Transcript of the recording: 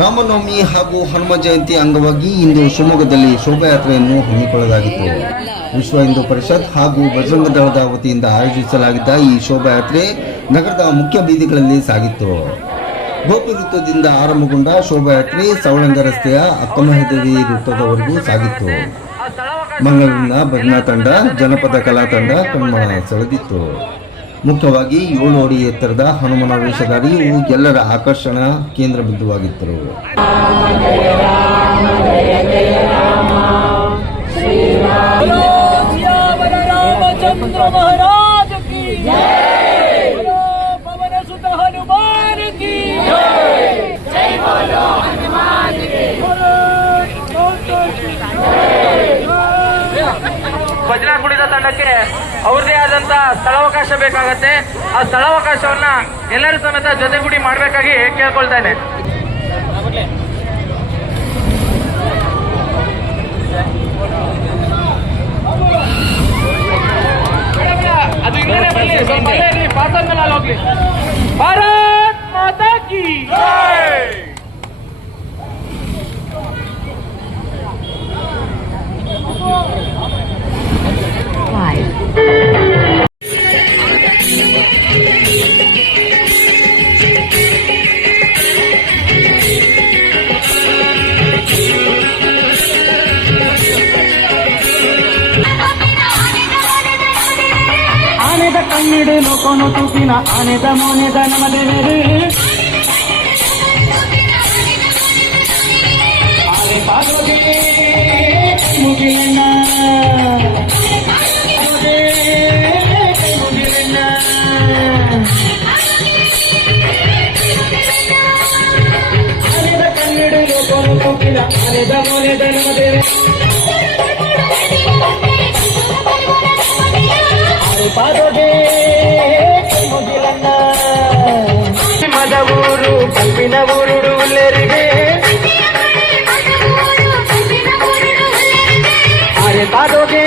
ರಾಮನವಮಿ ಹಾಗೂ ಹನುಮ ಜಯಂತಿ ಅಂಗವಾಗಿ ಇಂದು ಶಿವಮೊಗ್ಗದಲ್ಲಿ ಶೋಭಾಯಾತ್ರೆಯನ್ನು ಹಮ್ಮಿಕೊಳ್ಳಲಾಗಿತ್ತು. ವಿಶ್ವ ಹಿಂದೂ ಪರಿಷತ್ ಹಾಗೂ ಬಜರಂಗ ದಳದ ವತಿಯಿಂದ ಆಯೋಜಿಸಲಾಗಿದ್ದ ಈ ಶೋಭಾಯಾತ್ರೆ ನಗರದ ಮುಖ್ಯ ಬೀದಿಗಳಲ್ಲಿ ಸಾಗಿತ್ತು. ಗೋಪಿ ವೃತ್ತದಿಂದ ಆರಂಭಗೊಂಡ ಶೋಭಾಯಾತ್ರೆ ಸವಳಂಗ ರಸ್ತೆಯ ಅಕ್ಕಮಹದೇವಿ ವೃತ್ತದವರೆಗೂ ಸಾಗಿತ್ತು. ಮಂಗಳೂರಿನ ಭಜನಾ ತಂಡ, ಜನಪದ ಕಲಾ ತಂಡ ಕಣ್ಮನ ಸೆಳೆದಿತ್ತು. ಮುಖ್ಯವಾಗಿ 7 ಅಡಿ ಎತ್ತರದ ಹನುಮನ ವೇಷಧಾರಿಯು ಎಲ್ಲರ ಆಕರ್ಷಣಾ ಕೇಂದ್ರ ಬಿಂದುವಾಗಿದ್ದರು. ಭಜನಾ ಕುಣಿತ ತಂಡಕ್ಕೆ ಅವ್ರದೇ ಆದಂತ ಸ್ಥಳಾವಕಾಶ ಬೇಕಾಗತ್ತೆ. ಆ ಸ್ಥಳಾವಕಾಶವನ್ನ ಎಲ್ಲರ ಸಮೇತ ಜೊತೆಗೂಡಿ ಮಾಡಬೇಕಾಗಿ ಕೇಳ್ಕೊಳ್ತೇನೆ. ಅದು ಇನ್ನೇ ಬರಲಿ, ಸ್ವಲ್ಪ ಇರಲಿ, ಪಾಸದ ಮೇಲೆ ಅಲ್ಲಿ ಹೋಗ್ಲಿ. ಭಾರತ್ ಮಾತಾ ಕಿ ಜೈ. ಆನೆದ ಕಣ್ಣಿಡು ನೋಕೋನು ತೂಪಿನ ಆನೆದ ಮೋನೆದ ನಮದೇವರು ಆನೆ ಪಾದೋಗೆ ಮುಗಿಲಣ್ಣ ಮುಗಿಲಣ್ಣ ಆನೆದ ಕಣ್ಣಿಡು ನೋಕೋನು ತೂಪಿನ ಆನೆದ ಮೋನೆದ ನಮದೇವರು ಪಾದೋಗೆ ಮುಗಿಲಣ್ಣ ಮದ ಊರು ಕಲ್ಪಿನ ಊರುಡು ಉಲ್ಲೇರಿಗೆ ಅರೆ ಪಾದೋಗೆ